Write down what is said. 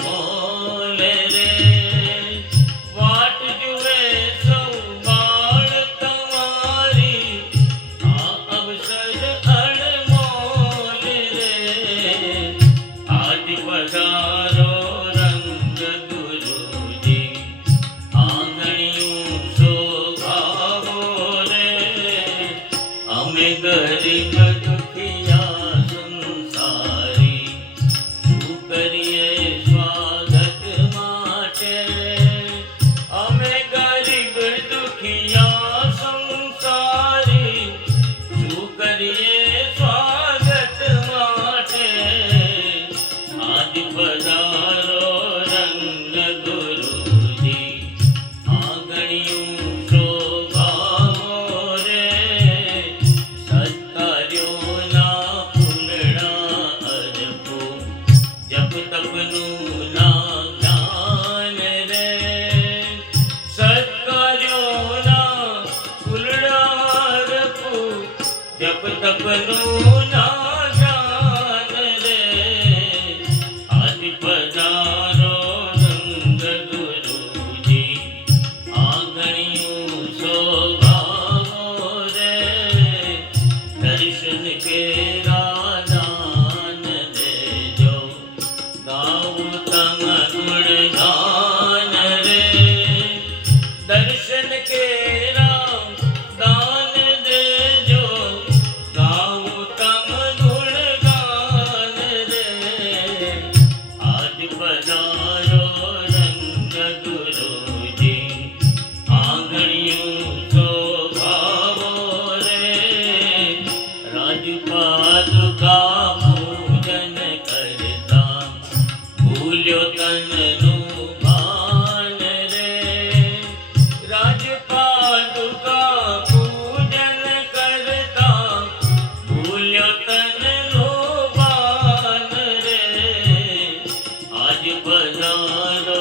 mall રે વાટ જુએ સૌ બાળ તમારી આ અવસર અણમોલ રે આજ પધારો રંગ ગુરુજી આંગણિયું શોભાવો રે અમે ગરીબ દુખિયા સંસારી શું કરીએ સ્વાગત માટે અમે ગરીબ દુખિયા સંસારી શું કરીએ સ્વાગત માટે આજ પધારો રંગ ગુરુજી આંગણિયું શોભાવો રે સત્કાર્યોના ફૂલડા અર્પો જપ તપનું ના જ્ઞાન રે સત્કાર્યોના ફૂલડા અર્પો જપ તપનું ના જ્ઞાન રે આજ પધારો રંગ ગુરુજી આંગણિયું શોભાવો રે દર્શન કેરા દાન દેજો ગાઉં તમ ગુણગાન રે દર્શન કેરા દાન દેજો ગાઉં તમ ગુણગાન રે આજ પધારો રંગ ગુરુજી આંગણિયું શોભાવો રે રાજપાદુકા પૂજન કરતા ભૂલ્યો તનનું ભાન રે રાજપાદુકા પૂજન કરતા ભૂલ્યો તનનું ભાન રે આજ પધારો